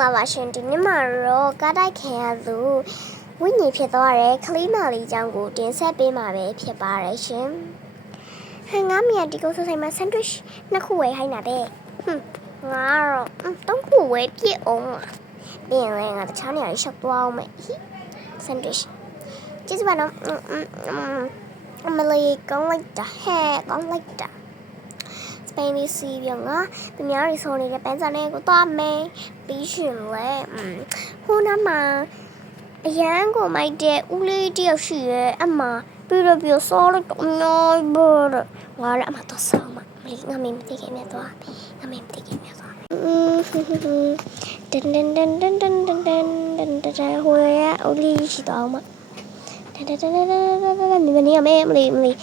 လာပါရှင်ဒီနေ့မှာတော့ကားတိုက်ခင်ရသူဝိညာဉ်ဖြစ်သွားတဲ့ကလေးမလေးအကြောင်းကိုတင်ဆက်ပေးမှာပဲဖြစ်ပါတယ်ရှင်ဟန်ငါမြတ်ဒီကုန်းဆိုင်မှာဆန်ဒွစ်နှစ်ခုဝယ်ခိုင်းတာပဲဟွန်းငါတော့ဟွန်းသုံးခုဝယ်ပြည့်အောင်ပါပြီးရင်လည်းငါတခြားနေရာရှောက်သွားအောင်မယ်ဟိဆန်ဒွစ်ကျေးဇူးပါနော်အမ်အမ်အမ်အမလေးကောင်းလိုက်တာဟဲ့ကောင်းလိုက်တာ စပိန်လေးစီးပြီးငါသူများတွေဆုံးနေတဲ့ပန်းစားလေးကိုသွားမယ်ပြီးရှင်လဲဟိုနားမှာအရန်ကိုမိုက်တဲ့ဦးလေးတယောက်ရှိရဲ့အမပြီးတော့ပြီးဆော်လိုက်တော့မြိုင်ဘော်ဝါလာမတော့ဆောင်းမမလေးငါမင်းမသိခင်နဲ့သွားငါမင်းမသိခင်နဲ့သွားတန်တန်တန်တန်တန်တန်တန်တန်တန်ဟိုရဦးလေးရှိတော့မတန်တန်တန်တန်တန်တန်မင်းမနေရမယ်မလေးမလေး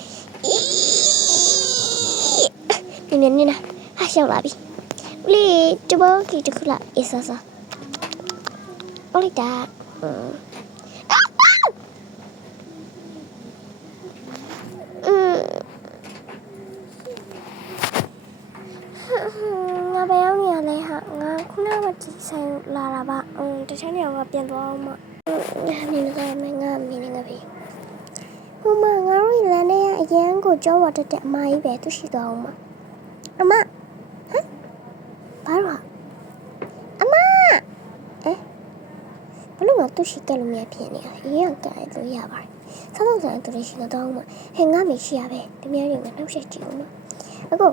နင်းနေနေဟာရောက်လာပြီဦးလေးတဘောဒီတစ်ခုလောက်အေးဆာဆာဦးလေးဒါငါဘယ်ရောက်နေရလဲဟာငါခုနကဒီဆိုင်လာတာပါအင်းတခြားနေရာကပြန်သွားအောင်မငါနေနေကြမယ်ငါနေနေကြပြီဟိုမှာငါတို့လမ်းထဲကအရန်ကိုကြောဝတ်တက်တဲ့အမကြီးပဲသူရှိသွားအောင်မ အမဟမ်ဘာလို့အမအဲဘလို့ငါသူ့ရှိကလို့မရဖြစ်နေရအရင်ကကဲလို့ရပါတယ်ဆောင်းဆောင်းတူရှိတော့မှဟဲ့ငါမရှိရပဲတမရတွေကနှောက်ရှက်ကြည့်ဦးမအကို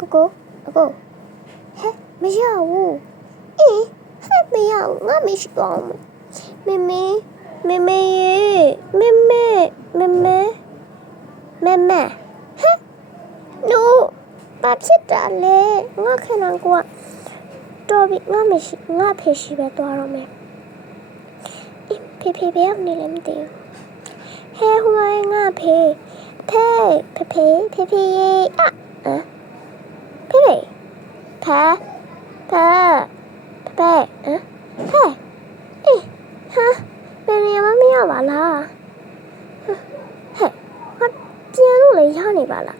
ကိုကိုအကိုဟဲ့မရဘူးအေးဟဲ့မရဘူးငါမရှိတော့မမေမေမေရေမေမေမေမေမေမေဟဲ့ no ဘာဖြစ်တာလဲငါခင်ဗျာကိုကတော်ပြီငါမရှိငါဖေရှိပဲသွားတော့မယ်အင်းဖေဖေဘယ်ရောက်နေလဲမသိဘူးဟဲဟိုမိုင်းငါဖေဖေဖေဖေဖေဖေရေအအဖေဖေဖာဖာဖာအဖာအေးဟာမနေမမရပါလားဟဲ့ငါပြန်လို့လေရနေပါလား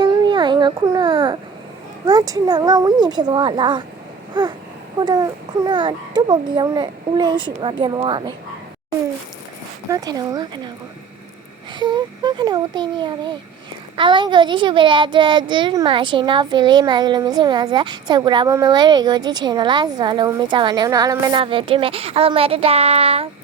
ပြန်လို့ရရင်ငါခုနငါထင်တာငါဝိညာဉ်ဖြစ်သွားတာလားဟာဟိုတခုနတုတ်ပုတ်ကြီးရောက်နေဦးလေးရှိငါပြန်သွားရမယ်อืมငါခဏငါခဏကိုဟမ်ငါခဏကိုတင်နေရပဲအလိုင်းကိုကြည့်ရှုပေးတဲ့အတွက်ဒီမှာရှင်တော့ဖီလေးမှာလည်းမျိုးစင်များစဆက်ကူတာပုံမလဲတွေကိုကြည့်ချင်တော့လားဆိုတော့လုံးမကြပါနဲ့တော့အလုံးမနာပဲတွေ့မယ်အလုံးမတတာ